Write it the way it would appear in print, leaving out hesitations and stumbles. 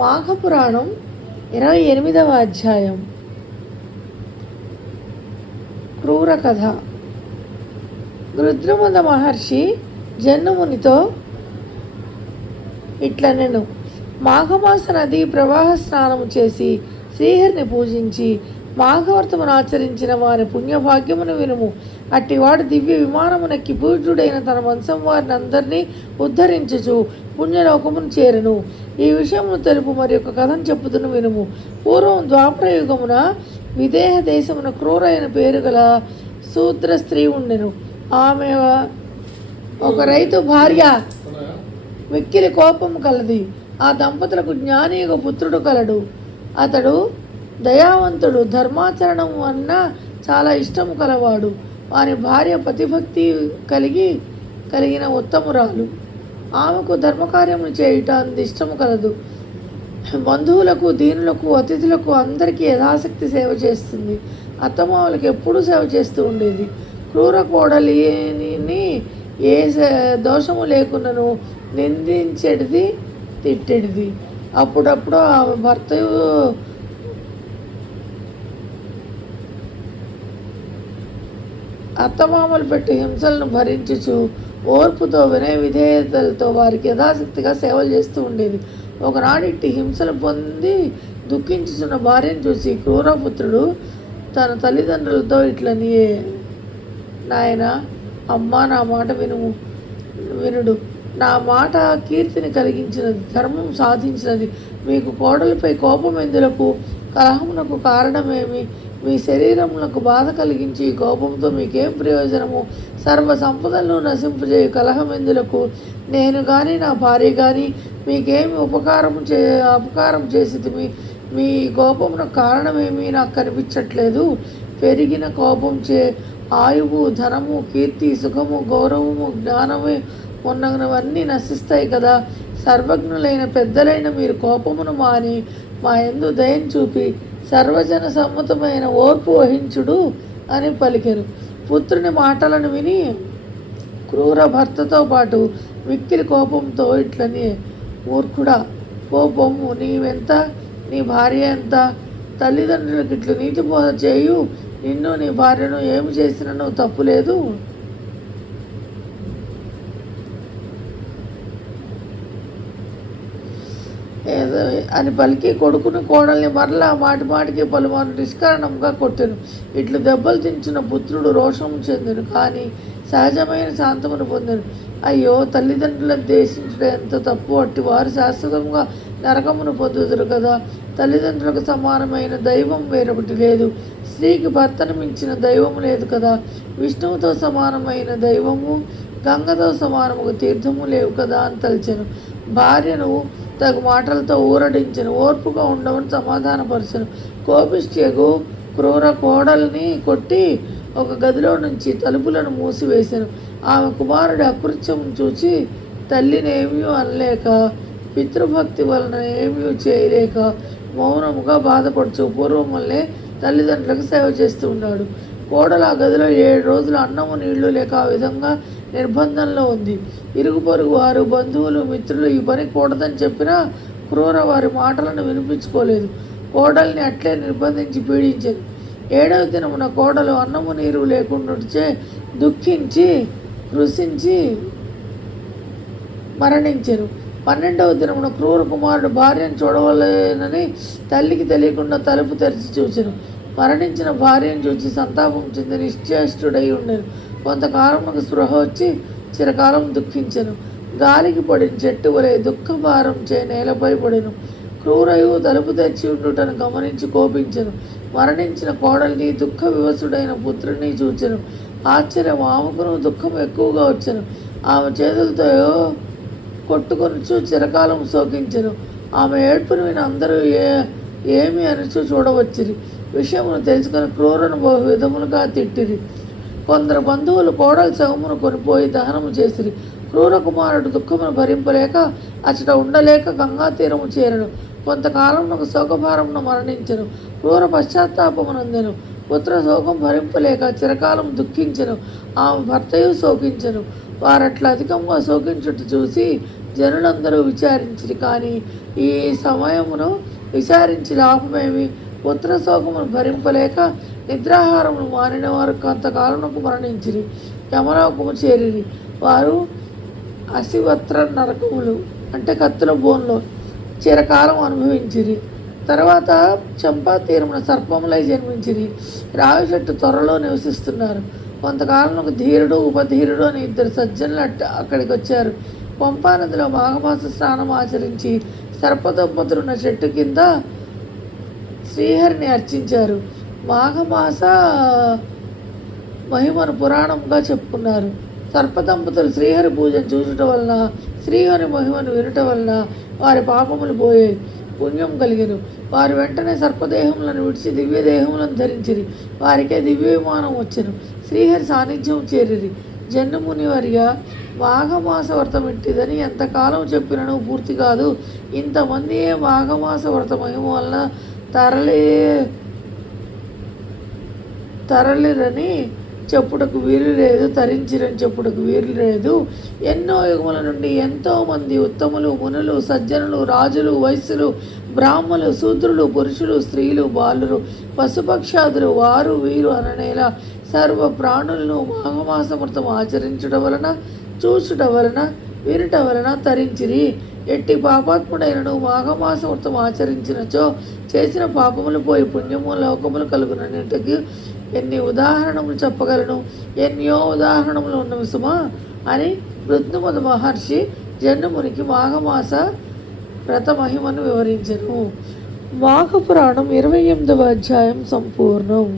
మాఘపురాణం 28వ అధ్యాయం. క్రూర కథ. రుద్రముద మహర్షి జన్మునితో ఇట్లనెను. మాఘమాస నది ప్రవాహ స్నానము చేసి శ్రీహరిని పూజించి మాఘవ్రతమును ఆచరించిన వారి పుణ్యభాగ్యమును వినుము. అట్టివాడు దివ్య విమానమునెక్కి పూజ్యుడైన తన వంశం వారిని అందరినీ ఉద్ధరించుచు పుణ్యలోకమును చేరును. ఈ విషయమును తెలుపు మరి ఒక కథను చెప్పుదును వినుము. పూర్వం ద్వాపరయుగమున విదేహ దేశమున క్రూరైన పేరు గల శూద్ర స్త్రీ ఉండెను. ఆమె ఒక రైతు భార్య మిక్కిలి కోపము కలది. ఆ దంపతులకు జ్ఞానియుగ పుత్రుడు కలడు. అతడు దయావంతుడు, ధర్మాచరణము అన్న చాలా ఇష్టము కలవాడు. వారి భార్య పతిభక్తి కలిగిన ఉత్తమురాలు. ఆమెకు ధర్మకార్యములు చేయుట అంత ఇష్టము కలదు. బంధువులకు, దీనులకు, అతిథులకు అందరికీ యథాశక్తి సేవ చేస్తుంది. అత్తమామలకు ఎప్పుడూ సేవ చేస్తూ ఉండేది. క్రూర కోడలిని ఏ దోషము లేకున్నను నిందించేటిది, తిట్టేటిది. అప్పుడప్పుడు ఆమె భర్త అత్తమామలు పెట్టి హింసలను భరించుచు ఓర్పుతో వినయ విధేయతలతో వారికి యథాశక్తిగా సేవలు చేస్తూ ఉండేది. ఒకనాడు ఇట్టి హింసలు పొంది దుఃఖించుచున్న భార్యను చూసి క్రూరపుత్రుడు తన తల్లిదండ్రులతో ఇట్లని, నాయన, అమ్మ, నా మాట వినుడు. నా మాట కీర్తిని కలిగించినది, ధర్మం సాధించినది. మీకు కోడలిపై కోపం ఎందులకు? కలహమునకు కారణమేమి? మీ శరీరములకు బాధ కలిగించి ఈ కోపంతో మీకేం ప్రయోజనము? సర్వ సంపదలను నశింపజేయు కలహం ఎందులకు? నేను కానీ నా భార్య కానీ మీకేమి అపకారం చేసి మీ కోపమునకు కారణమేమి నాకు కనిపించట్లేదు. పెరిగిన కోపం ఆయువు, ధనము, కీర్తి, సుఖము, గౌరవము, జ్ఞానము ఉన్నవన్నీ నశిస్తాయి కదా. సర్వజ్ఞులైన పెద్దలైన మీరు కోపమును మాని మా యందు దయను చూపి సర్వజన సమ్మతమైన ఓర్పు వహించుడు అని పలికెను. పుత్రుని మాటలను విని క్రూర భర్తతో పాటు మిక్కిలి కోపంతో ఇట్లని, మూర్ఖుడా, కోపము నీవెంత, నీ భార్య ఎంత? తల్లిదండ్రులకు ఇట్లు నీతి బోధ చేయు. నిన్ను నీ భార్యను ఏమి చేసినను తప్పులేదు. అని పలికి కొడుకుని కోడల్ని మరలా మాటికి పలుమారు నిష్కారణంగా కొట్టెను. ఇట్లు దెబ్బలు తించిన పుత్రుడు రోషము చెందెను, కానీ సహజమైన శాంతమును పొందెను. అయ్యో, తల్లిదండ్రులను దేశించడం ఎంత తప్పు! అట్టి వారు శాశ్వతంగా నరకమును పొందుదురు కదా. తల్లిదండ్రులకు సమానమైన దైవం వేరొకటి లేదు. స్త్రీకి భర్తను మించిన దైవము లేదు కదా. విష్ణువుతో సమానమైన దైవము, గంగతో సమానముగా తీర్థము లేవు కదా అని తలిచెను. భార్యను తగు మాటలతో ఊరడించెను. ఓర్పుగా ఉండవని సమాధానపరచెను. కోపిష్టియగు క్రూర కోడల్ని కొట్టి ఒక గదిలో నుంచి తలుపులను మూసివేశాను. ఆమె కుమారుడి అకృత్యం చూచి తల్లినేమీ అనలేక, పితృభక్తి వలన ఏమీ చేయలేక మౌనముగా బాధపడుచు పూర్వం వల్లే తల్లిదండ్రులకు సేవ చేస్తూ ఉన్నాడు. కోడలు ఆ గదిలో 7 రోజులు అన్నము నీళ్లు లేక ఆ విధంగా నిర్బంధంలో ఉంది. ఇరుగు పొరుగు వారు, బంధువులు, మిత్రులు ఈ పని కూడదని చెప్పినా క్రూర వారి మాటలను వినిపించుకోలేదు. కోడల్ని అట్లే నిర్బంధించి పీడించారు. 7వ దినమున కోడలు అన్నము నీరు లేకుండాచే దుఃఖించి కృషించి మరణించారు. 12వ దినమున క్రూర కుమారుడు భార్యను చూడవలేనని తల్లికి తెలియకుండా తలుపు తెరిచి చూచెను. మరణించిన భార్యను చూచి సంతాపం చెంది నిశ్చేష్టుడై ఉండెను. కొంతకాలమునకు స్పృహ వచ్చి చిరకాలం దుఃఖించెను. గాలికి పడిన చెట్టు వలె దుఃఖభారం నేలపై పడెను. క్రూరయు తలుపు తెచ్చి ఉండుటను గమనించి కోపించెను. మరణించిన కోడలిని, దుఃఖ వివసుడైన పుత్రుని చూచెను. ఆశ్చర్యం, ఆమెకును దుఃఖం ఎక్కువగా వచ్చెను. ఆమె చేతులతో కొట్టుకొనుచు చిరకాలం శోకించెను. ఆమె ఏడ్పును విని అందరూ ఏమి అనుచు చూడవచ్చిరి. విషయమును తెలుసుకుని క్రూరను బహు విధములుగా తిట్టిరి. కొందరు బంధువులు కోడలి శవమును కొనిపోయి దహనము చేసిరి. క్రూర కుమారుడు దుఃఖమును భరింపలేక అచట ఉండలేక గంగా తీరము చేరను. కొంతకాలమునకు శోకభారమును మరణించెను. క్రూర పశ్చాత్తాపమునందెను. పుత్ర శోకం భరింపలేక చిరకాలం దుఃఖించెను. ఆమె భర్తయు శోకించెను. వారట్లా అధికంగా శోకించుట చూసి జనులందరూ విచారించిరి. కానీ ఈ సమయమును విచారించి లాభమేమి? పుత్రశోకమును భరింపలేక నిద్రాహారమును మానిన వారు కొంతకాలమునకు మరణించిరి, యమలోకము చేరిరి. వారు అసివత్ర నరకములు అంటే కత్తుల బోన్లో చిరకాలం అనుభవించిరి. తర్వాత చంపా తీరమున సర్పములై జన్మించిరి. రావి చెట్టు త్వరలో నివసిస్తున్నారు. కొంతకాలం ధీరుడు ఉపధీరుడు అని ఇద్దరు సజ్జనులు అక్కడికి వచ్చారు. పంపా నదిలో మాఘమాస స్నానం ఆచరించి సర్పదంపతులున్న చెట్టు కింద శ్రీహరిని అర్చించారు. మాఘమాస మహిమను పురాణంగా చెప్పుకున్నారు. సర్పదంపతులు శ్రీహరి పూజను చూడటం వలన, శ్రీహరి మహిమను వినటం వలన వారి పాపములు పోయాయి, పుణ్యం కలిగను. వారు వెంటనే సర్పదేహములను విడిచి దివ్యదేహములను ధరించిరి. వారికే దివ్య విమానం వచ్చెను. శ్రీహరి సాన్నిధ్యం చేరిరి. జన్మునివర్య, మాఘమాస వ్రతం ఇట్టిదని ఎంతకాలం చెప్పినను పూర్తి కాదు. ఇంతమందియే మాఘమాస వ్రత మహిమ వలన తరలిరని చెప్పుటకు వీలు లేదు, తరించిరని చెప్పుటకు వీలు లేదు. ఎన్నో యుగముల నుండి ఎంతోమంది ఉత్తములు, మునులు, సజ్జనులు, రాజులు, వైశ్యులు, బ్రాహ్మలు, శూద్రులు, పురుషులు, స్త్రీలు, బాలురు, పశుపక్షాదులు, వారు వీరు అననేలా సర్వ ప్రాణులను మాఘమాస వ్రతం ఆచరించుట వలన, చూచుట వలన, వినుట వలన తరించిరి. ఎట్టి పాపాత్ముడైనను మాఘమాస వ్రతం ఆచరించినచో చేసిన పాపములు పోయి పుణ్యము లోకములు కలుగునన్నిటికీ ఎన్ని ఉదాహరణములు చెప్పగలను? ఎన్నో ఉదాహరణములు ఉన్నవి సుమా అని ఋతుమద మహర్షి జన్మునికి మాఘమాస వ్రత మహిమను వివరించెను. మాఘపురాణం 28వ అధ్యాయం సంపూర్ణం.